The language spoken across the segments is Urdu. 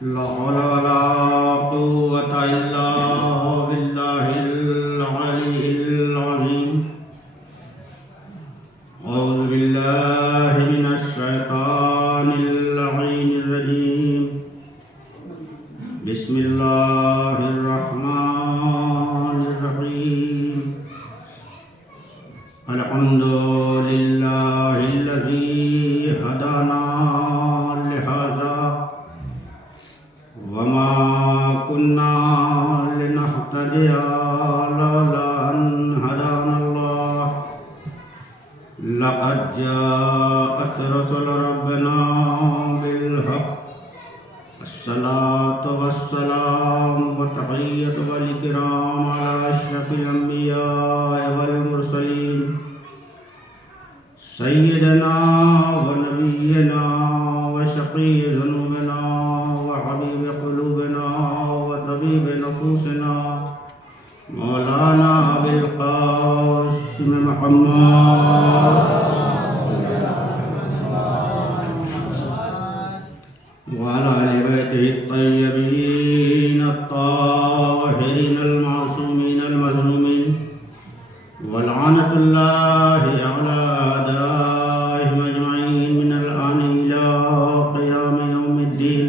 لا حول ولا قوة إلا بالله العلي العظيم. أعوذ بالله من الشيطان اللعين الرجيم. بسم الله الرحمن الرحيم. الحمد لله الذي هدانا لهذا وما كنا لنهتدي لولا أن هدانا الله. لقد جاءت رسل ربنا بالحق. الصلاة والسلام والتحية والإكرام على أشرف الأنبياء والمرسلين سيدنا ونبينا وشقي ذنوبنا وحبيب قلوبنا وطبيب نفوسنا مولانا أبي القاسم محمد وعلى آل بيته الطيبين الطاهرين المعصومين المظلومين ولعنة الله على أعدائهم أجمعين من الآن إلى قيام يوم الدين.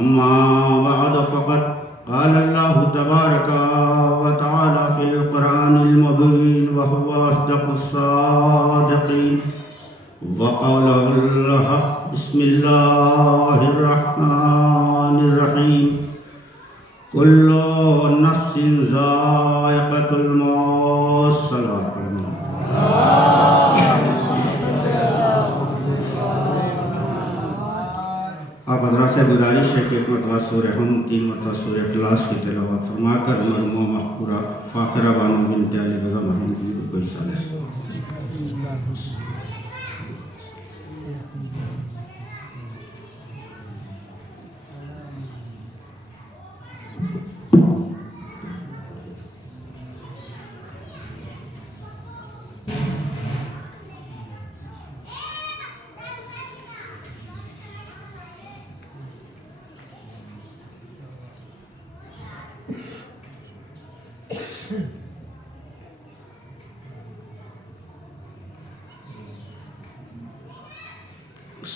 أما بعد فقد قال الله تبارك وتعالى في القرآن المبين وهو أصدق الصادقين وقوله الحق. بسم الله الرحمن الرحيم. كل نفس ذائقة الموت. صلوات آپ حضرات سے گزارش ہے کہ ایک مرتبہ سورہ ہم 3 مرتبہ سورہ اخلاص کی تلاوت فرما کر مرحومہ مغفورہ فاخرہ بانو بنت علی رضا مرحوم کی کو حصہ لیں.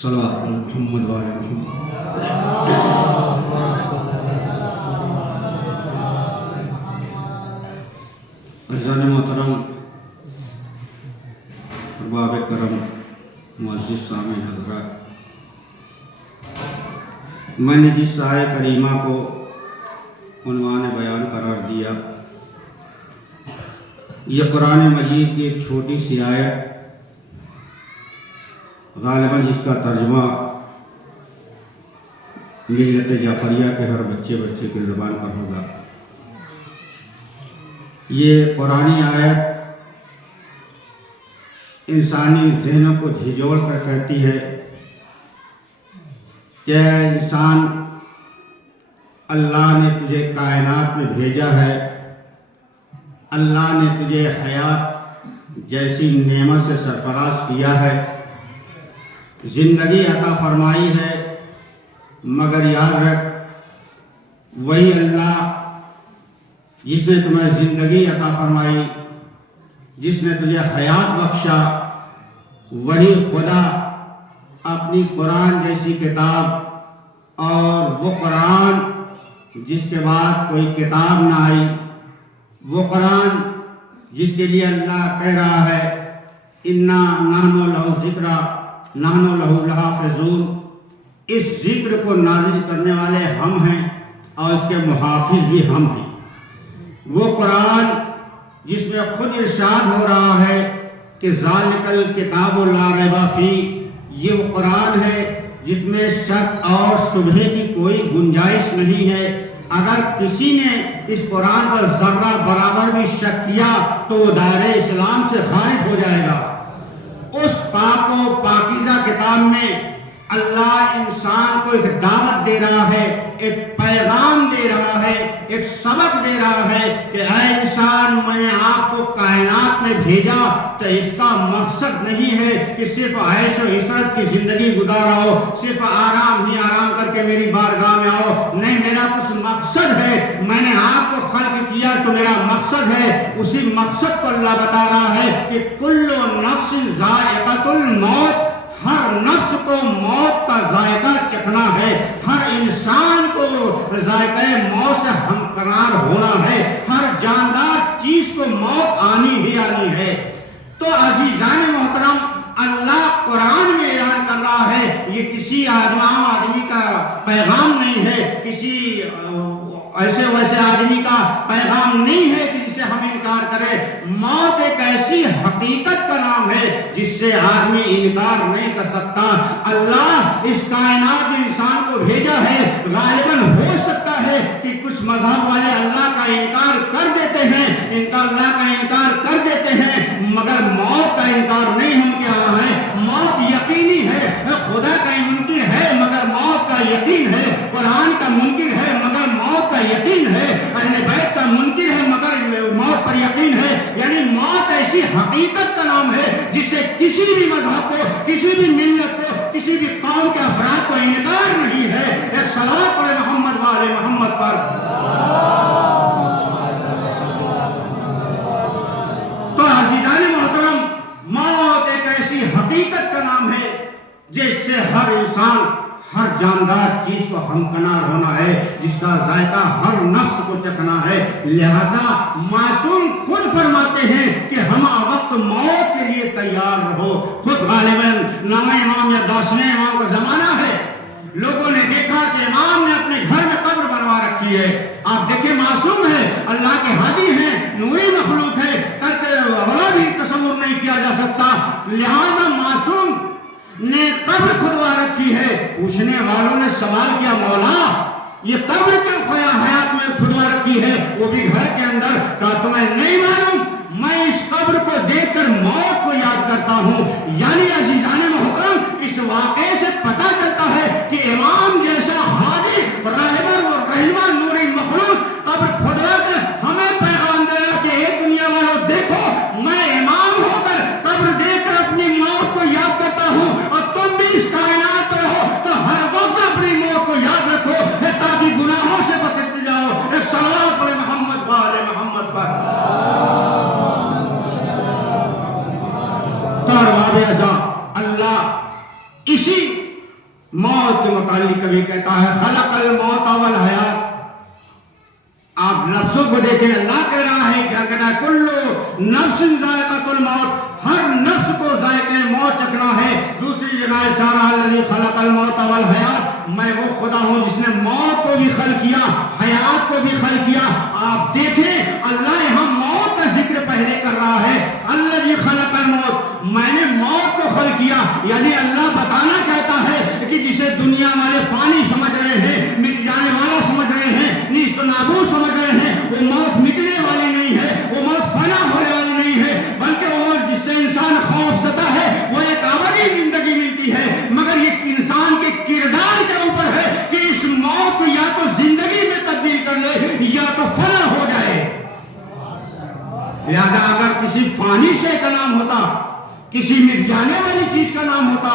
صلوات محمد وعلى محمد. عزیزان محترم، ارباب کرم، معزز سامعین حضرات، میں نے جس آیہ کریمہ کو عنوان بیان قرار دیا، یہ قرآن مجید کی ایک چھوٹی سی آیت، غالباً جس کا ترجمہ ملت جعفریہ کے ہر بچے کی زبان پر ہوگا. یہ قرآنی آیت انسانی ذہنوں کو جھنجھوڑ کر کہتی ہے کہ اے انسان، اللہ نے تجھے کائنات میں بھیجا ہے، اللہ نے تجھے حیات جیسی نعمت سے سرفراز کیا ہے، زندگی عطا فرمائی ہے، مگر یاد رکھ وہی اللہ جس نے تمہیں زندگی عطا فرمائی، جس نے تجھے حیات بخشا، وہی خدا اپنی قرآن جیسی کتاب اور وہ قرآن جس کے بعد کوئی کتاب نہ آئی، وہ قرآن جس کے لیے اللہ کہہ رہا ہے اِنَّا نَحْنُ لَهُ ذِكْرًا نَحْنُ لَهُ لَحَافِظُونَ، اس ذکر کو نازل کرنے والے ہم ہیں اور اس کے محافظ بھی ہم ہیں. وہ قرآن جس میں خود ارشاد ہو رہا ہے کہ ذَلِكَ الْكِتَابُ لَا رَيْبَ فِيهِ، یہ وہ قرآن ہے جس میں شک اور شبہے کی کوئی گنجائش نہیں ہے. اگر کسی نے اس قرآن پر ذرہ برابر بھی شک کیا تو وہ دائرہ اسلام سے خارج ہو جائے گا. اس پاک و پاکیزہ کتاب میں اللہ انسان کو ایک دعوت دے رہا ہے، ایک پیغام دے رہا ہے، ایک سبق دے رہا ہے کہ اے انسان، میں نے آپ کو کائنات میں بھیجا تو اس کا مقصد نہیں ہے کہ صرف عیش و عشرت کی زندگی گزارو، صرف آرام ہی آرام کر کے میری بارگاہ میں آؤ، نہیں، میرا کچھ مقصد ہے، میں نے آپ کو خلق کیا تو میرا مقصد ہے۔ اسی مقصد کو اللہ بتا رہا ہے کہ کل نفس ذائقۃ الموت، ہر نفس کو موت کا ذائقہ چکھنا ہے، ہر انسان کو ذائقہ موت سے ہمکنار ہونا ہے، ہر جاندار چیز کو موت آنی ہی آنی ہے۔ تو عزیزان محترم، اللہ قرآن میں اعلان کر رہا ہے، یہ کسی عام آدمی کا پیغام نہیں ہے، کسی ایسے ویسے آدمی کا پیغام نہیں ہے کہ جسے ہم انکار کریں۔ موت ایک ایسی حقیقت کا نام ہے جس سے آدمی انکار نہیں کر سکتا۔ اللہ اس کائنات میں انسان کو بھیجا ہے، غالباً ہو سکتا ہے کہ کچھ مذہب والے اللہ کا انکار کر دیتے ہیں، اللہ کا انکار کر دیتے ہیں، مگر موت کا انکار نہیں ہم کے یہاں ہے۔ موت یقینی ہے، خدا کا منکر ہے مگر موت کا یقین ہے، قرآن کا منکر ہے مگر موت کا یقین ہے، اہل بیت کا منکر ہے مگر موت پر یقین ہے۔ یعنی موت ایسی حقیقت کا نام ہے جس سے کسی بھی مذہب کو، کسی بھی ملت کو، کسی بھی قوم کے افراد کو انکار نہیں ہے۔ ایک صلوات پڑھے محمد والے محمد پر۔ تو عزیزان محترم، موت ایک ایسی حقیقت کا نام ہے جس سے ہر انسان، ہر جاندار چیز کو ہمکنار ہونا ہے، جس کا ذائقہ ہر نفس کو چکھنا ہے۔ لہذا معصوم خود فرماتے ہیں کہ ہم وقت موت کے لیے تیار رہو۔ خود غالباً 9ویں امام یا 10ویں امام کا زمانہ ہے، لوگوں نے دیکھا کہ امام نے اپنے گھر میں قبر بنوا رکھی ہے۔ آپ دیکھیں، معصوم ہے، اللہ کے ہادی ہیں، نوری مخلوق ہے، اولا بھی تصور نہیں کیا جا سکتا۔ لہذا معصوم نے قبر کھدوا رکھی ہے۔ پوچھنے والوں نے سوال کیا، مولا یہ قبر کیوں حیات میں کھدوا رکھی ہے، وہ بھی گھر کے اندر؟ کہا تمہیں نہیں معلوم، میں اس قبر کو دیکھ کر موت کو یاد کرتا ہوں۔ یعنی عزیزان محترم، اس واقعے سے پتہ چلتا ہے کہ امام جیسا ہادی، رہبر اور رہنما نوری مخلوق قبر کھدوا کر ہمیں پیغام دے رہا کہ اے دنیا والوں، دیکھو میں امام ہو کر قبر دیکھ کر اپنی موت کو یاد کرتا ہوں، اور تم بھی اس کائنات پر ہو تو ہر وقت اپنی موت کو یاد رکھو تاکہ گناہوں سے بچتے جاؤ۔ ایک صلوات پڑھے محمد والے محمد پر۔ اللہ اسی موت کے متعلق کبھی کہتا ہے خلق الموت والحیات۔ آپ لفظوں کو دیکھیں، اللہ کہہ رہا ہے، کیا کہنا ہے، کل نفس ذائقۃ الموت، ہر نفس کو ذائقہ موت چکھنا ہے۔ دوسری جگہ اشارہ الذی خلق الموت والحیات، میں وہ خدا ہوں جس نے موت کو بھی خلق کیا، حیات کو بھی خلق کیا۔ آپ دیکھیں، اللہ یہاں موت کا ذکر پہلے کر رہا ہے، الذی خلق الموت، میں نے موت کو خلق کیا۔ یعنی اللہ بتانا چاہتا ہے کہ جسے دنیا والے فانی سمجھ رہے ہیں، مٹ جانے والا سمجھ رہے ہیں، نیست و نابود سمجھ رہے ہیں، وہ موت مٹنے والی نہیں ہے، وہ موت فنا ہونے والی نہیں ہے، بلکہ وہ جس سے انسان خوف زدہ ہے، وہ ایک ابدی زندگی ملتی ہے۔ مگر یہ انسان کے کردار کے اوپر ہے کہ اس موت کو یا تو زندگی میں تبدیل کر لے یا تو فنا ہو جائے۔ لہذا اگر کسی فانی شے کا نام ہوتا، کسی مٹ جانے والی چیز کا نام ہوتا،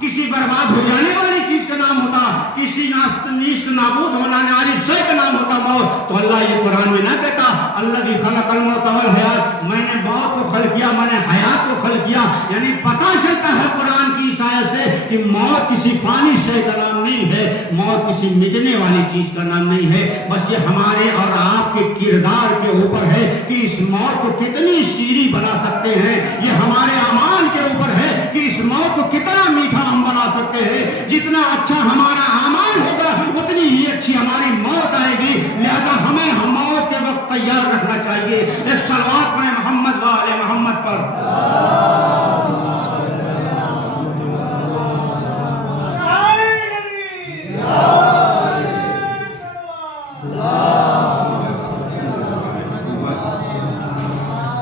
کسی برباد ہو جانے والی چیز کا نام ہوتا، کسی نیست نابود ہونے والی شے کا نام ہوتا موت، تو اللہ یہ قرآن میں نہ کہتا الذی خلق الموت والحیات، میں نے موت کو خلق کیا، میں نے حیات کو خلق کیا۔ یعنی پتہ چلتا ہے قرآن کی اس آیت سے کہ موت کسی فانی شے کا نام نہیں ہے، موت کسی مٹنے والی چیز کا نام نہیں ہے۔ بس یہ ہمارے اور آپ کے کردار کے اوپر ہے کہ اس موت کو کتنی شیریں بنا سکتے ہیں، یہ ہمارے اعمال کے اوپر ہے کہ اس موت کو کتنا میٹھا ہم بنا سکتے ہیں۔ جتنا اچھا ہمارا اعمال ہوگا اتنی ہی اچھی ہماری موت آئے گی۔ لہذا ہمیں موت کے وقت تیار رکھنا چاہیے۔ ایک صلوات پڑھیں محمد والے محمد پر۔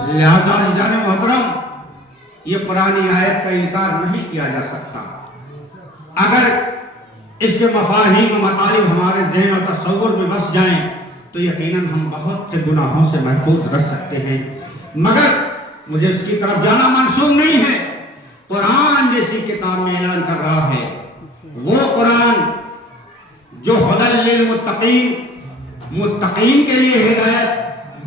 لہذا جان محترم، یہ قرآن آیت کا انکار نہیں کیا جا سکتا۔ اگر اس کے مفاہیم و مطالب ہمارے ذہن اور تصور میں بس جائیں تو یقیناً ہم بہت سے گناہوں سے محفوظ رہ سکتے ہیں، مگر مجھے اس کی طرف جانا منسوخ نہیں ہے۔ قرآن جیسی کتاب میں اعلان کر رہا ہے، وہ قرآن جو ہدی للمتقین، متقین کے لیے ہدایت،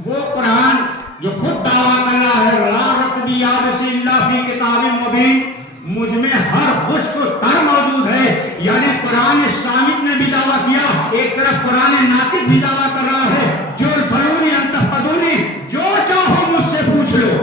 وہ قرآن جو خود دعویٰ کر رہا ہے لا رقب یابس الا فی کتاب مبین، مجھ میں ہر خشک تر موجود ہے۔ یعنی قرآن صامت نے بھی دعویٰ کیا، ایک طرف قرآن ناطق بھی دعویٰ کر رہا ہے جو فلونی انتفدونی، جو چاہو مجھ سے پوچھ لو۔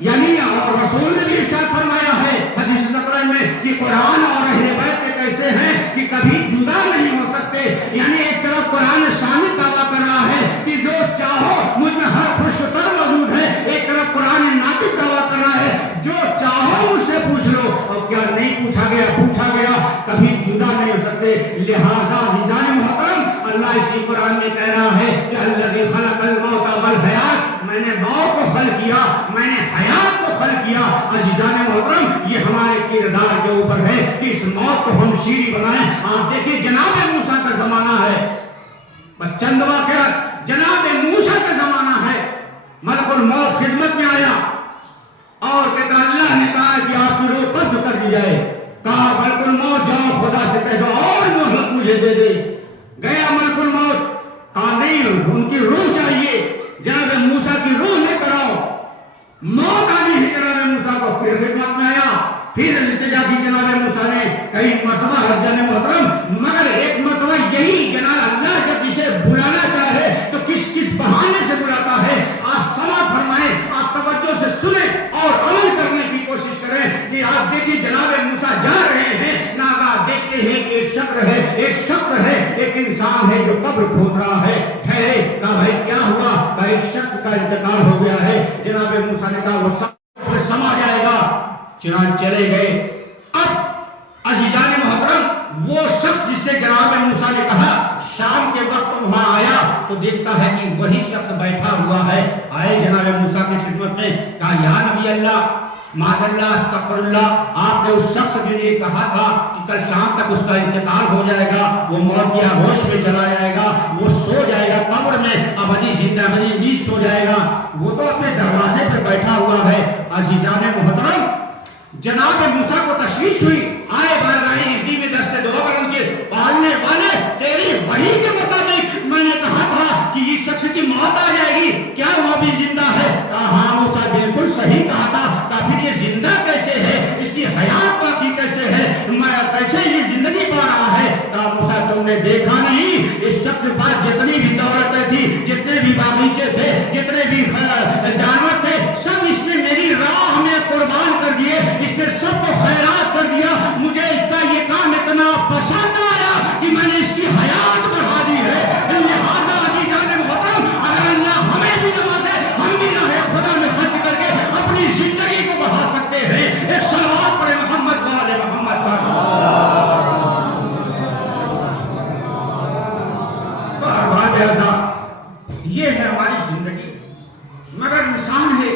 یعنی اور رسول نے بھی ارشاد فرمایا ہے حدیث مقدس میں کہ قرآن اور اہل بیت کے کیسے ہیں کہ کبھی جدا نہیں ہو سکتے۔ یعنی ایک طرف قرآن صامت دعویٰ کر رہا ہے کہ جو چاہو مجھ میں ہر خشک تر موجود ہے، ایک طرف قرآن ناطق دعویٰ کر رہا ہے جو چاہو مجھ سے پوچھ لو، اور کیا نہیں پوچھا گیا کبھی جدا نہیں ہو سکتے۔ لہذا عزیزان محترم، اللہ اسی قرآن میں کہہ رہا ہے کہ الذی خلق الموت والحیات، میں نے موت کو خلق کیا، میں نے حیات کو خلق کیا۔ عزیزان محترم، یہ ہمارے کردار کے اوپر ہے کہ اس موت کو ہم سیڑھی بنائیں۔ آپ دیکھیں جناب موسیٰ کا زمانہ ہے، بس چند واقعات، جناب موسیٰ کا زمانہ ہے، ملک الموت خدمت میں آیا اور کہتا اللہ نے کہا کہ آپ کی روح قبض کر دی جائے۔ کہا ملک الموت جاؤ خدا سے کہہ دو اور مہلت مجھے دے دے۔ گیا ملک الموت، کہا نہیں ان کی روح چاہیے، جناب موسیٰ کی روح لے کر آؤ۔ موت آنی ہے جناب موسیٰ کو، پھر خدمت میں آیا، پھر التجا کی جناب موسیٰ نے کئی مرتبہ حضرت محترم، مگر ایک مرتبہ یہی جناب اللہ جب اسے بلانا چاہے تو کس کس بہانے سے بلاتا ہے۔ آپ سماعت فرمائیں، آپ توجہ سے سنیں اور عمل کرنے کی کوشش کریں کہ آپ دیکھیں جناب موسیٰ جا رہے ہیں، ناگہاں دیکھتے ہیں کہ ایک شخص ہے، ایک انسان ہے جو قبر کھود رہا ہے۔ ٹھہرے، کہا بھائی کیا ہوا؟ کہا ایک شخص کا انتقال ہو گیا ہے۔ جناب موسیٰ نے کہا وہ سب سما جائے گا، چنانچہ چلے گئے۔ اب عزیزان محترم، وہ شخص جس سے جناب موسیٰ نے کہا شام کے وقت وہاں آیا تو دیکھتا ہے کہ وہی شخص بیٹھا ہوا ہے۔ آئے جناب موسیٰ کی خدمت میں، کہا یا نبی اللہ، معاذ اللہ، استغفر اللہ، آپ نے اس شخص کے لیے کہا تھا کہ کل شام تک اس کا انتقال ہو جائے گا، وہ موت کی آغوش میں چلا جائے گا، وہ سو جائے گا قبر میں، ابدی زندگی نیست ہو جائے گا، وہ تو اپنے دروازے پہ بیٹھا ہوا ہے۔ عزیزان محترم، جناب موسیٰ کو تشویش ہوئی، آئے بارگاہ عزی میں دست دوبرن کے پالنے والے، تیری وحی کے مطابق میں نے کہا تھا کہ اس شخص کی موت آ جائے گی، کیا وہ بھی زندہ ہے؟ کہا ہاں موسیٰ بالکل صحیح کہا تھا۔ کہا پھر یہ زندہ کیسے ہے؟ اس کی حیات باقی کیسے ہے؟ کیسے یہ زندگی پا رہا ہے؟ کہا موسیٰ تم نے دیکھا نہیں، اس شخص کے پاس جتنی بھی دولتیں تھی، جتنے بھی باغیچے تھے، جتنے بھی جانور تھے، سب اس نے میری راہ میں قربان کر دیے، اس نے سب کو خیرات کر دیا۔ مجھے اس کا یہ کام اتنا پسند آیا کہ میں نے اس کی حیات بڑھا دی ہے۔ لہٰذا عزیزان محترم، اگر اللہ ہمیں بھی نوازے، ہم بھی راہ خدا میں خرچ کر کے اپنی زندگی کو بڑھا سکتے ہیں۔ ایک صلوات پڑھیں محمد والے محمد پر۔ یہ ہے ہماری زندگی، مگر انسان ہے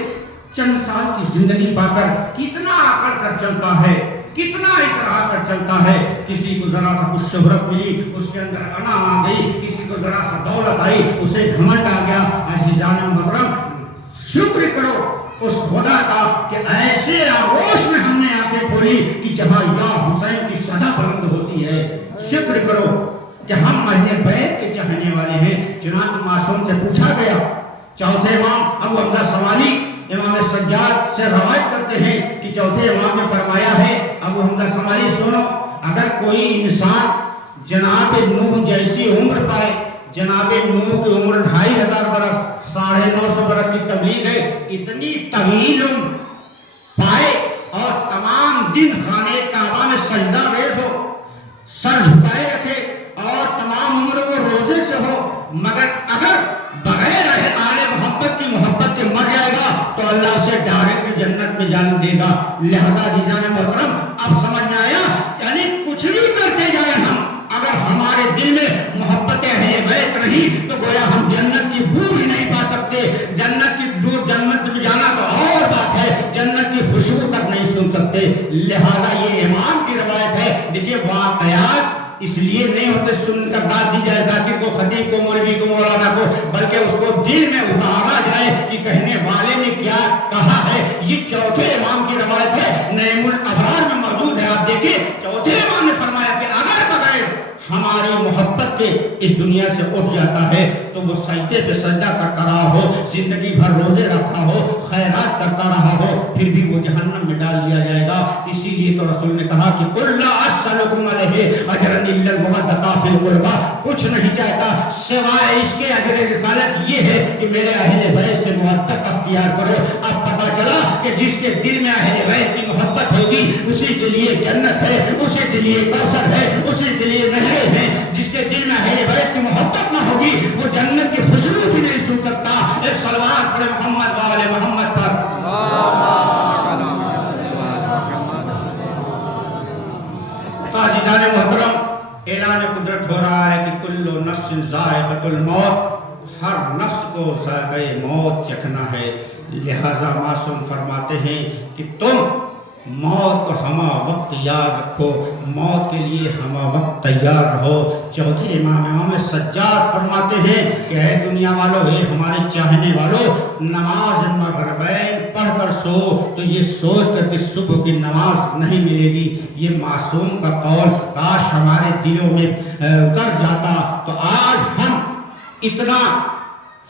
چند سال کی زندگی پا کر کتنا آکڑ کر چلتا ہے، کتنا اترا کر چلتا ہے۔ کسی کو ذرا سا کچھ شہرت ملی، اس کے اندر انا آ گئی، کسی کو ذرا سا دولت آئی، اسے گھمنڈ آ گیا۔ عزیزان محترم، شکر کرو اس خدا کا کہ ایسے آغوش میں ہم نے آنکھیں کھولی کہ جہاں یا حسین کی صدا بلند ہوتی ہے۔ شکر کرو کہ ہم اہل بیت کے چاہنے والے ہیں۔ چنانچہ معصوم سے پوچھا گیا، چوتھے امام ابو حمزہ سوالی امام سجاد سے روایت کرتے ہیں کہ چوتھے امام نے فرمایا ہے، ابو حمزہ سوالی سنو، اگر کوئی انسان جناب نوح جیسی عمر پائے، جناب نوح کی عمر 2500 برس، 950 برس کی تبلیغ ہے، اتنی طویل عمر پائے اور تمام دن خانے کعبہ میں سجدہ ریز ہو، سر جھکائے رکھے اور تمام عمر وہ روزے سے ہو، مگر اگر بغیر آل محبت کی محبت کے مر جائے گا تو اللہ اسے ڈائریکٹ جنت میں جان دے گا۔ لہذا عزیزان محترم، اب سمجھ میں آیا، یعنی کچھ بھی کرتے جائیں ہم، اگر ہمارے دل میں محبت اہل بیت نہیں تو گویا ہم جنت کی بو بھی نہیں پا سکتے۔ جنت کی دور جنت میں جانا تو اور بات ہے، جنت کی خوشبو تک نہیں سن سکتے۔ لہذا یہ امام کی روایت ہے۔ دیکھیے واقعات اس لیے نہیں ہوتے سن کر بات دی جائے ذاکر کو، خطیب کو، مولوی کو، مولانا کو، بلکہ اس کو دل میں اتارا جائے کہ کہنے والے نے کیا کہا ہے۔ یہ چوتھے امام کی روایت ہے، نعیم الابرار میں موجود ہے۔ آپ دیکھیں چوتھے امام نے فرمایا کہ اگر بغیر ہماری محبت کے اس دنیا سے اٹھ جاتا ہے تو وہ سجدے پہ سجدہ کرتا رہا ہو، زندگی بھر روزے رکھا ہو، خیرات کرتا رہا ہو، پھر بھی وہ جہنم میں ڈال دیا جائے گا۔ اسی لیے تو رسول نے کہا کہ قُلْ لَا أَسْأَلُكُمْ عَلَيْهِ أَجْرًا إِلَّا الْمَوَدَّةَ فِي الْقُرْبَى، کچھ نہیں چاہتا سوائے اس کے اجر رسالت یہ ہے کہ میرے اہل بیت سے محبت اختیار کرو۔ اب پتہ چلا کہ جس کے دل میں اہل بیت کی محبت ہوگی اسی کے لیے جنت ہے، اسی کے لیے کوثر ہے، اسی کے لیے نہر ہے۔ جس کے دل میں اہل بیت کی محبت نہ ہوگی وہ جنت کی خوشبو بھی نہیں سن سکتا۔ ایک صلوات پڑھے محمد والے محمد پر۔ تو عزیزان محترم، اعلان قدرت ہو رہا ہے کہ کل نفس ذائقۃ الموت، ہر نفس کو ذائقہ موت چکھنا ہے۔ لہذا معصوم فرماتے ہیں کہ تم موت کو ہمہ وقت یاد رکھو، موت کے لیے ہمہ وقت تیار رہو۔ چوتھے امام سجاد فرماتے ہیں کہ اے دنیا والو، اے ہمارے چاہنے والو، نماز مغربین پڑھ کر سو تو یہ سوچ کر کہ صبح کی نماز نہیں ملے گی۔ یہ معصوم کا قول کاش ہمارے دلوں میں اتر جاتا تو آج ہم اتنا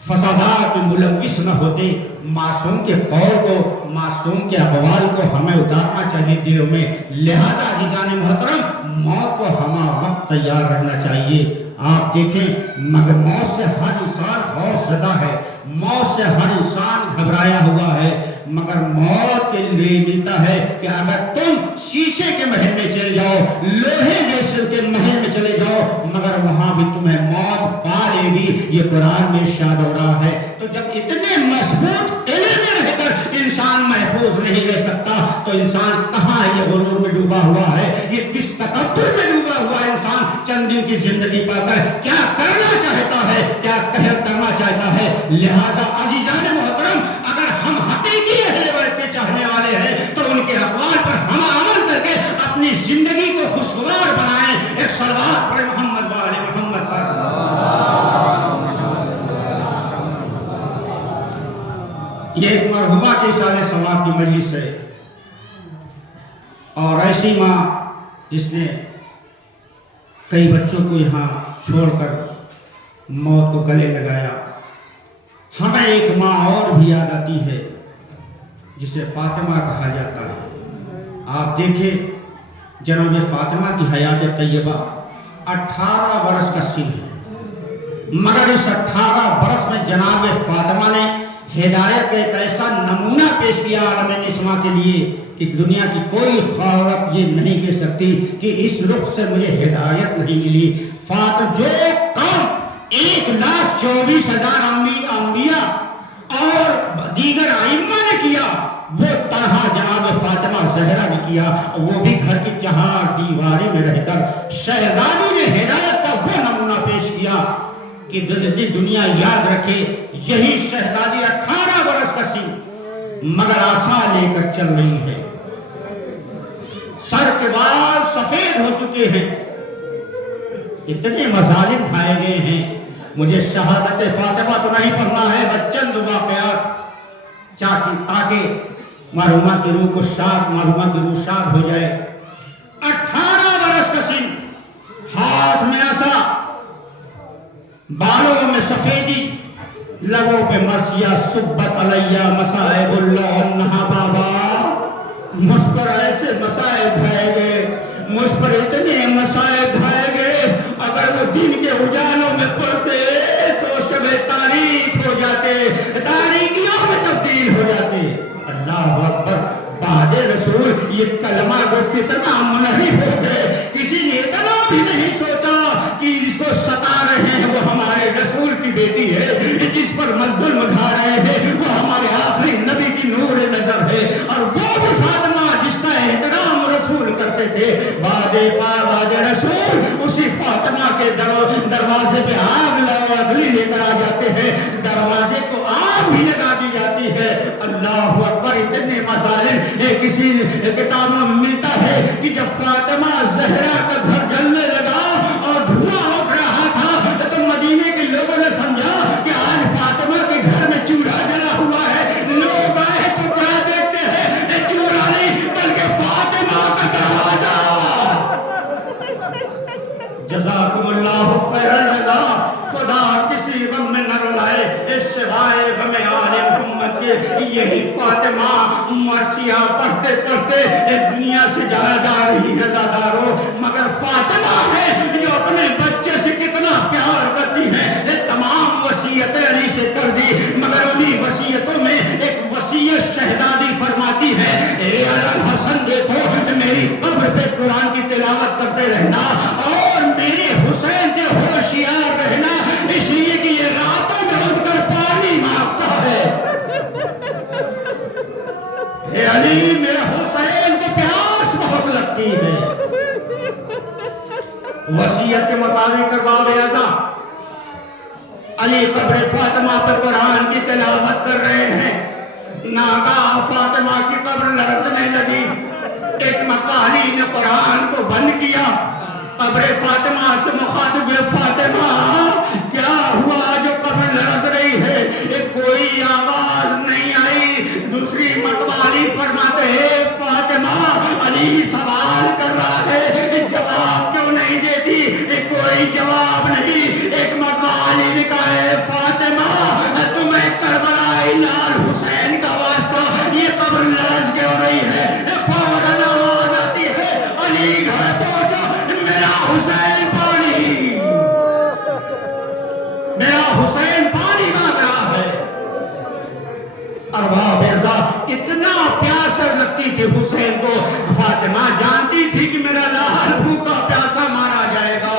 فسادات میں ملوث نہ ہوتے۔ معصوم کے قول کو، معصوم کے اقوال کو ہمیں اتارنا چاہیے دلوں میں۔ لہذا عزیزان محترم، موت کو ہمہ وقت تیار رہنا چاہیے۔ آپ دیکھیں مگر موت سے ہر انسان خوف زدہ ہے، موت سے ہر انسان گھبرایا ہوا ہے، مگر موت کے لیے ملتا ہے کہ اگر تم شیشے کے محل میں چلے جاؤ، لوہے جیسے کے محل میں چلے جاؤ، مگر وہاں بھی تمہیں موت پا لے گی۔ یہ قرآن میں ارشاد ہو رہا ہے۔ تو جب اتنے مضبوط علم میں رہ کر انسان محفوظ نہیں رہ سکتا تو انسان کہاں ہے؟ یہ غرور میں ڈوبا ہوا ہے، یہ کس تکبر میں ڈوبا ہوا ہے۔ انسان چند دن کی زندگی پا کر کیا کرنا چاہتا ہے، کیا کرنا چاہتا ہے۔ لہذا عزیزان محترم، اگر ہم حقیقی اہل بیت کے چاہنے والے ہیں تو ان کے اقوال پر ہم عمل کر کے اپنی زندگی کو خوشگوار بنائیں۔ ایک صلوات پڑھے محمد والے محمد پر۔ یہ ایک مرحومہ کے سال ثواب کی مجلس ہے، اور ایسی ماں جس نے کئی بچوں کو یہاں چھوڑ کر موت کو گلے لگایا۔ ہمیں ایک ماں اور بھی یاد آتی ہے جسے فاطمہ کہا جاتا ہے۔ آپ دیکھیں جناب فاطمہ کی حیات طیبہ 18 برس کا سن ہے، مگر اس 18 برس میں جناب فاطمہ نے ہدایت کا ایک ایسا نمونہ پیش کیا عالم نسواں کے لیے کہ دنیا کی کوئی عورت یہ نہیں کہہ سکتی کہ اس رخ سے مجھے ہدایت نہیں ملی۔ جو کام 1,24,000 انبیاء اور دیگر ائمہ نے کیا وہ طرح جناب فاطمہ زہرا نے کیا، وہ بھی گھر کی چہار دیواری میں رہ کر شہزادی نے ہدایت کا وہ نمونہ پیش کیا کہ دنیا یاد رکھے۔ یہی شہزادی 18 برس کا سی مگر آسا لے کر چل رہی ہے، سر کے بال سفید ہو چکے ہیں، اتنے مظالم کھائے گئے ہیں۔ مجھے شہادت فاطمہ تو نہیں پڑھنا ہے، بس چند واقعات تاکہ مرحومہ کی روح کو شاد، مرحومہ کی روح شاد ہو جائے۔ 18 برس کا سن، ہاتھ میں عصا، بالوں میں سفیدی، لبوں پہ مرثیہ، سبت علیہ مصائب اللہ انہا بابا۔ مجھ پر ایسے مصائب بھائے گئے، مجھ پر اتنے مصائب بھائے گئے، اگر وہ دن کے اجالوں میں پڑتے تو شب تاریک ہو جاتے، تاریکیوں میں تبدیل ہو جاتے۔ اللہ اکبر، بعد رسول یہ کلمہ کو کتنا منحرف ہو گئے، کسی نے اتنا بھی نہیں سوچا کہ جس کو ستا رہے ہیں وہ ہمارے رسول کی بیٹی ہے، جس پر ظلم ڈھا رہے ہیں وہ ہمارے آخری نبی کی نور نظر ہے، اور وہ بھی فاطمہ جس کا احترام رسول کرتے تھے، بعد رسول اسی فاطمہ کے دروازے پہ آگ لے کر آ جاتے ہیں، دروازے کو آگ بھی لگا دی جاتی ہے۔ اللہ اکبر، اتنے مظالم کسی کتابوں میں ملتا ہے کہ جب فاطمہ زہرا کا گھر جلنے لگا جزاکم اللہ خیر الجزا. خدا کسی غم میں نہ رلائے اس سوائے غم آل محمد کے. یہی فاطمہ مرثیہ پڑھتے پڑھتے دنیا سے جا رہی ہے دادارو، مگر فاطمہ ہے جو اپنے بچے سے کتنا پیار کرتی ہے. تمام وصیتیں علی سے کر دی، مگر انہی وصیتوں میں ایک وصیت شہزادی فرماتی ہے اے الحسن دیکھو میری قبر پہ قرآن کی تلاوت کرتے رہنا اور میرے حسین سے ہوشیار رہنا، اس لیے کہ یہ راتوں میں اٹھ کر پانی مانگتا ہے. اے علی میرا حسین کو پیاس بہت لگتی ہے. وصیت کے مطابق باب اعظم علی قبر فاطمہ پر قرآن کی تلاوت کر رہے ہیں. ناگاہ فاطمہ کی قبر لرزنے لگی. ایک مرتبہ علی نے قرآن کو بند کیا، قبر فاطمہ سے مخاطب ہے فاطمہ کیا ہوا جو قبر لرز رہی ہے؟ کوئی آواز نہیں آئی. دوسری مرتبہ علی فرماتے ہیں فاطمہ علی سوال کر رہا ہے جواب کیوں نہیں دیتی؟ کوئی جواب نہیں. ایک مرتبہ علی نے کہا ہے فاطمہ تمہیں کربلائی لال حسین کا واسطہ یہ قبر لرز کیوں رہی ہے؟ فوراً آواز آتی ہے علی گھر پہنچو میرا حسین پانی، میرا حسین پانی مانگ رہا ہے. ارباب اعزاز اتنا پیاس لگتی تھی حسین کو، فاطمہ جانتی تھی کہ میرا لال بھوکا پیاسا مارا جائے گا.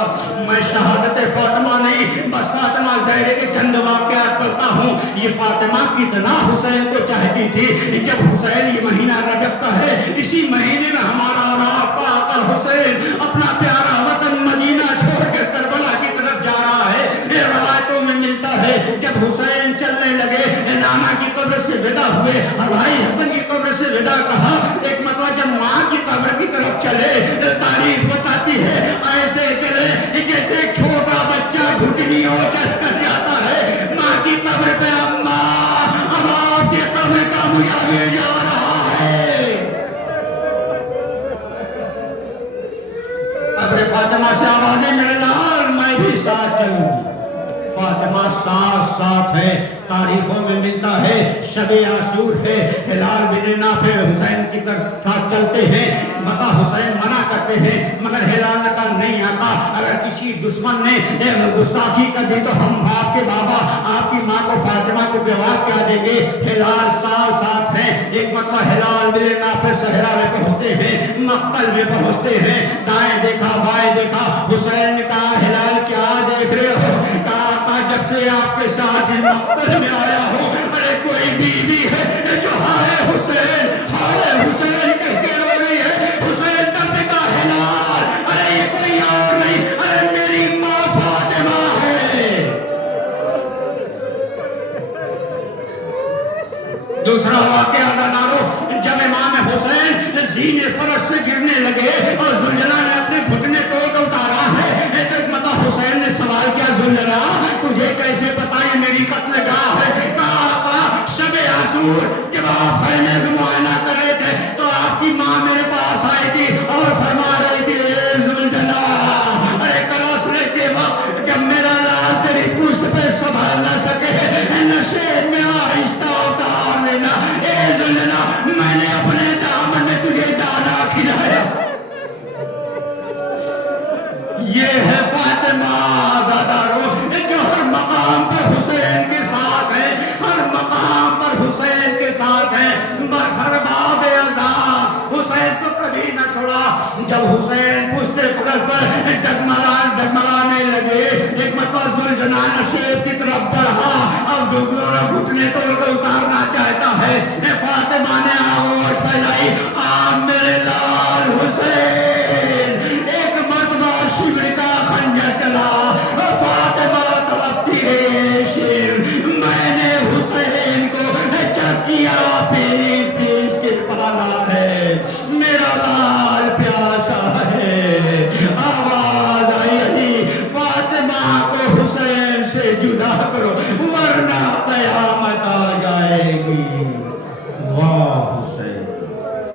میں شہادت فاطمہ نہیں بس فاطمہ زہرا کے چند واقعات کرتا ہوں. یہ فاطمہ کتنا حسین کو چاہتی تھی. جب حسین یہ مہینہ رجب کا ہے، اسی مہینے میں ہمارا آقا حسین اپنا پیارا وطن مدینہ چھوڑ کر کربلا کی طرف جا رہا ہے. روایتوں میں ملتا ہے جب حسین چلنے لگے نانا کی قبر سے ودا ہوئے اور بھائی حسن کی قبر سے ودا کہا. ایک مرتبہ جب ماں کی قبر کی طرف چلے تاریخ بتاتی ہے ایسے چلے جیسے ایک چھوٹا بچہ گھٹنیوں چڑھ کر جاتا ہے ماں کی قبر پہ. اماں اب آپ کی قبر کا مجھے جا رہا ہے. قبر فاطمہ سے آوازیں میرے لال میں بھی ساتھ چلوں. فاطمہ ساتھ ہے. تاریخوں میں ملتا ہے شب عاشور ہے، ہلال بن نافع حسین کی طرف ساتھ چلتے ہیں. بتا حسین منع کرتے ہیں مگر ہلال کا نہیں آتا. اگر کسی دشمن نے گستاخی کر دی تو ہم آپ کے بابا آپ کی ماں کو فاطمہ کو بیوہ کیا دیں گے. ہلال ساتھ ہے. ایک مرتبہ ہلال بن نافع صحرا میں پہنچتے ہیں، مقتل میں پہنچتے ہیں. دائیں دیکھا بائیں دیکھا. حسین نے کہا ہلال کیا دیکھ رہے ہو؟ کہا جب سے آپ کے ساتھ ہی مقتل میں آیا ہوں ارے کوئی بیوی ہے جو ہائے حسین کہتے رو رہی ہے. حسین تب نے کہا ہلال ارے یہ کوئی اور نہیں ارے میری ماں فاطمہ ہے. دوسرا واقعہ دارو جب امام حسین زین فرش سے گرنے لگے اور زلجنا نے اپنے گھٹنے توڑ کر اتارا ہے. ایک مرتبہ حسین نے سوال کیا زلجنا تجھے کیسے پتا یہ میری قتل گاہ ہے؟ کہا شب عاشور جب آپ خیمے کا معائنہ کر رہے تھے تو آپ کی ماں میرے پاس آئی تھی اور فرما رہی تھی اے زلجنا ارے کلاس لیتے وقت جب میرا لال تیری پشت پہ سنبھال نہ سکے نشے میں آہستہ اتار لینا. اے زلجنا میں نے اپنے دامن میں تجھے دانا کھلایا. یہ ہے فاطمہ دادارو جو ہر مقام پر حسین کے ساتھ ہے، ہر مقام پر حسین کے ساتھ ہے. ہر باب اعظم حسین کو کبھی نہ چھوڑا. جب حسین پوچھتے پکڑ پر ڈگمگانے لگے ایک مرتبہ زلجنا نشیب کی طرف بڑھا. اب جو گھٹنے توڑ کر اتارنا چاہتا ہے فاطمہ نے آواز پھیلائی آپ میرے لال